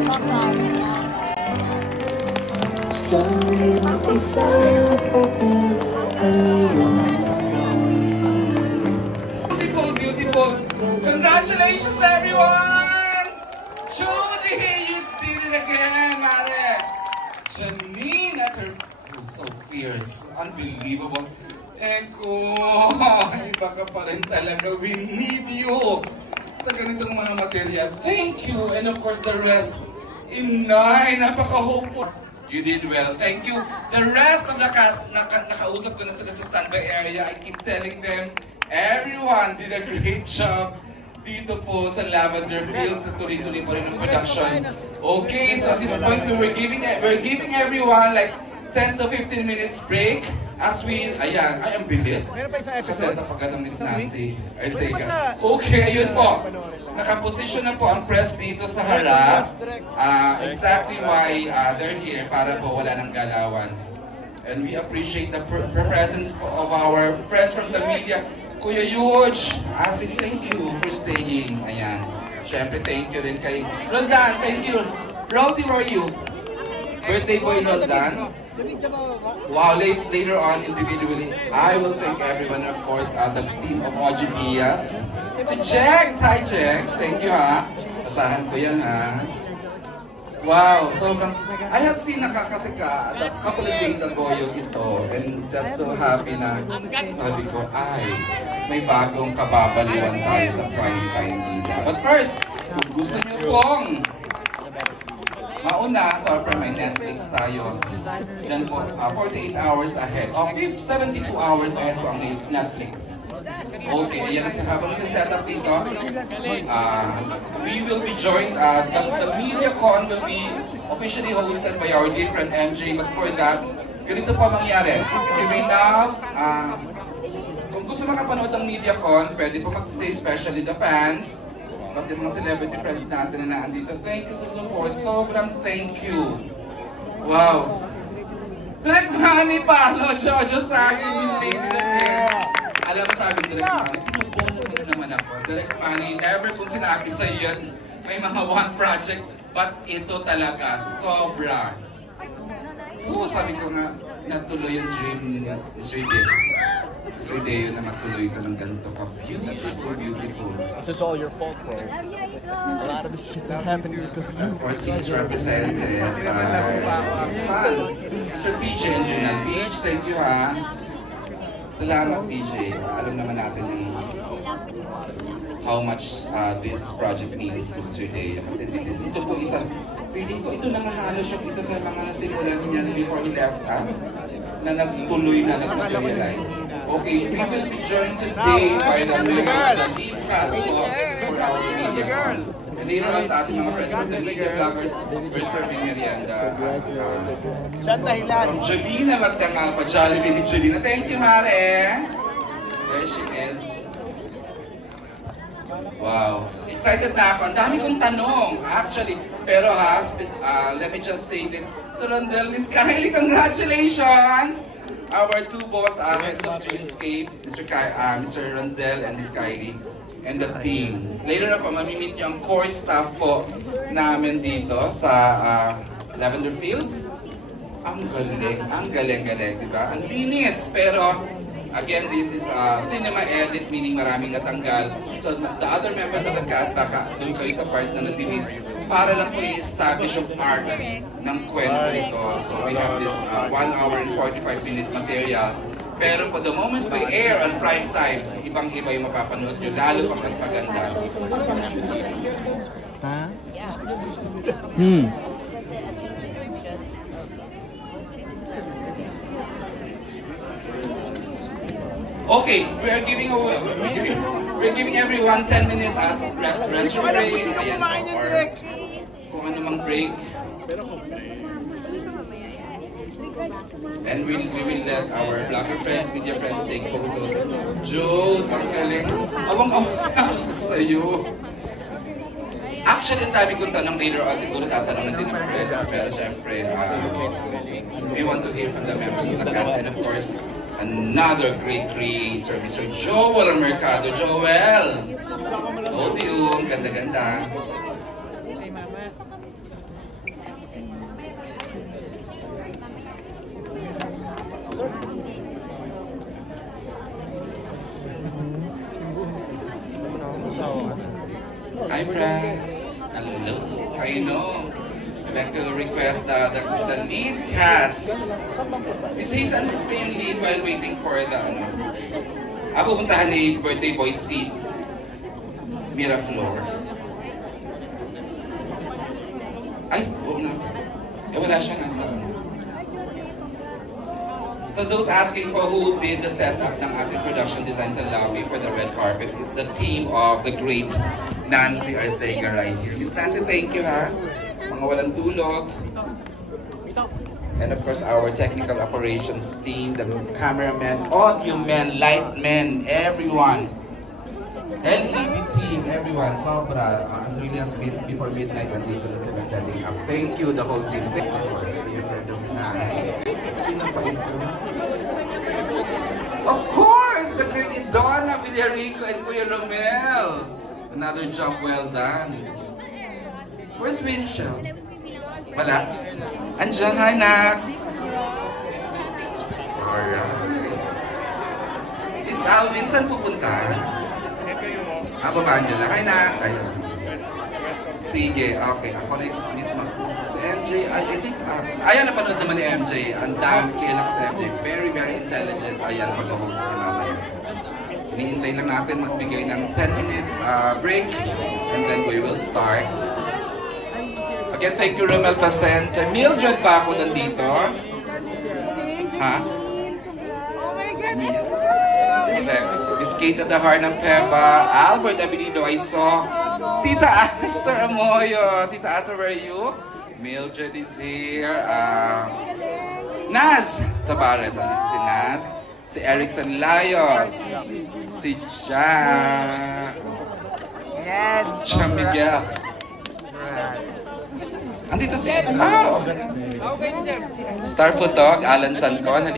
Sa isang papel ang iyong beautiful, beautiful. Congratulations, everyone! Judy, you did it again, Mare. Janine at her, so fierce, unbelievable. Eko, iba ka pa rin talaga. We need you sa ganitong mga material. Thank you, and of course the rest. Inay, napaka-hopeful. You did well. Thank you. The rest of the cast, nakausap ko na sila sa standby area. I keep telling them, everyone did a great job dito po sa Lavender Fields na tuloy-tuloy pa rin ang production. Okay, so at this point, we're giving everyone like 10 to 15 minutes break. As we, ayan, ay ang bilis. Kasi ito pagkat ng Miss Nancy Arcega. Okay, ayun po. Nakaposition na po ang press dito sa harap. Exactly why they're here, para po wala ng galawan. And we appreciate the presence of our friends from the media. Kuya Yuj, Asis, thank you for staying. Ayan. Siyempre, thank you rin kay Roldan, thank you. Roldy, where are you? Birthday boy Roldan. Wow, later on individually, I will thank everyone, of course, the team of Oji Diaz. Si Jex! Hi Jex! Thank you ha! Asahan ko yan ha! Wow! Sobrang... I have seen nakakasika a couple of days ago yung ito, and just so happy na sabi ko, ay, may bagong kababaliwan tayo sa primetime media. But first, kung gusto niyo pong mauna, so may Netflix tayo. Diyan po, 48 hours ahead. 72 hours ahead po ang Netflix. Okay, ayan, habang set up dito, we will be joined, the MediaCon will be officially hosted by our dear friend MJ, but for that, ganito po mangyari. Okay, now, kung gusto makapanood ng MediaCon, pwede po mag-stay, especially the fans. Pati mga celebrity friends natin na nandito. Thank you sa support. Sobrang thank you. Wow. Direct Manny Palo, Jojo sa akin yung face again. Alam mo sabi Direct Manny, pinubono mo naman ako. Direct Manny, never kung sinabi sa iyo, may mga one project, but ito talaga, sobra. Oo, sabi ko nga, natuloy yung dream ni Sri Deo na matuloy ka ng ganito ka. Beautiful, beautiful. This is all your fault, bro. A lot of this shit that happens because of you. Of course, he's represented by Sir PJ and Junal. PJ, thank you ha. Salamat PJ. Alam naman natin yung how much this project means to Sir Deo. Kasi ito po isang, feeling ko ito na nga halos yung isa sa mga nasimulan niya before he left us, na nagtuloy na nag-materialize. Okay, we will be joined today by the lead cast for our media. And later on sa ating mga friends from the media vloggers, we're serving merienda. From Jolina Magdangal pa, Jollibee ni Jolina. Thank you, Mare! There she is. Wow. Excited na ako. Ang dami kong tanong, actually. Pero ha, let me just say this. So Rondel, Miss Kylie, congratulations! Our two boss heads of Dreamscape, Mr. Rondel and Miss Kylie, and the team. Later na po, mamimit niyo ang core staff po namin dito sa Lavender Fields. Ang galing, diba? Ang linis, pero again, this is cinema edit, meaning maraming natanggal. So the other members of the cast, doon kayo sa part na nag-delete, para lang po i-establish yung arc ng kwento ito. So we have this 1 hour and 45-minute material. Pero po the moment we air on prime time, ibang-iba yung mapapanood nyo, lalo pang mas maganda. Okay, we're giving everyone 10 minutes restroom break. Ayan, or kung ano mang break. And we will let our blogger friends, media friends take photos. Jules, ang galing. Awang-awang ako sa'yo. Actually, ang dami kong tanong later on, siguro tatanong din ng friends. Pero syempre, we want to hear from the members of the cast. And of course, another great creator, Mr. Joel Mercado. Joel! Hold you, ganda-ganda. I know. I'd like to request the lead cast. Miss Hazel, stay in lead while waiting for the pupuntahan ni birthday boy si Miraflor. Ay, huwag na. Wala siya nasa For those asking for who did the setup ng ating production designs and lobby for the red carpet, it's the team of the great Nancy Arcega right here. Miss Nancy, thank you ha. Mga walang tulog. And of course, our technical operations team, the cameramen, audio men, light men, everyone. LED team, everyone, sobra. As early as before midnight, nandito na sila setting up. Thank you, the whole team. Thanks, of course, to your friend of mine. Sino pa ito? Of course, the great Donna Villarico and Kuya Romel. Another job well done. Where's Winchell? Wala? Andyan, hi, Nak. Alright. Miss Alvin, saan pupunta? Babaan nyo lang. Hi, Nak. Ayun. Sige, okay. Ako next mismo. Si MJ, I think, ayan, napanood naman ni MJ. Ang dami kailan ko sa MJ. Very, very intelligent. Ayan, mag-host ni mamaya. Hinihintay lang natin magbigay ng 10-minute break. And then we will start. Again, thank you, Romel Placente. Mildred ba ako nandito? Ha? Oh my God! Miss Kate Adahar ng Peba. Albert Abilido, I saw. Tita Astor Amoyo. Tita Astor, where are you? Mildred is here. Naz Tabares. Andito si Naz. Si Erickson Layos. Si Cha Miguel. Andito si Star Photog, Alan Sancon.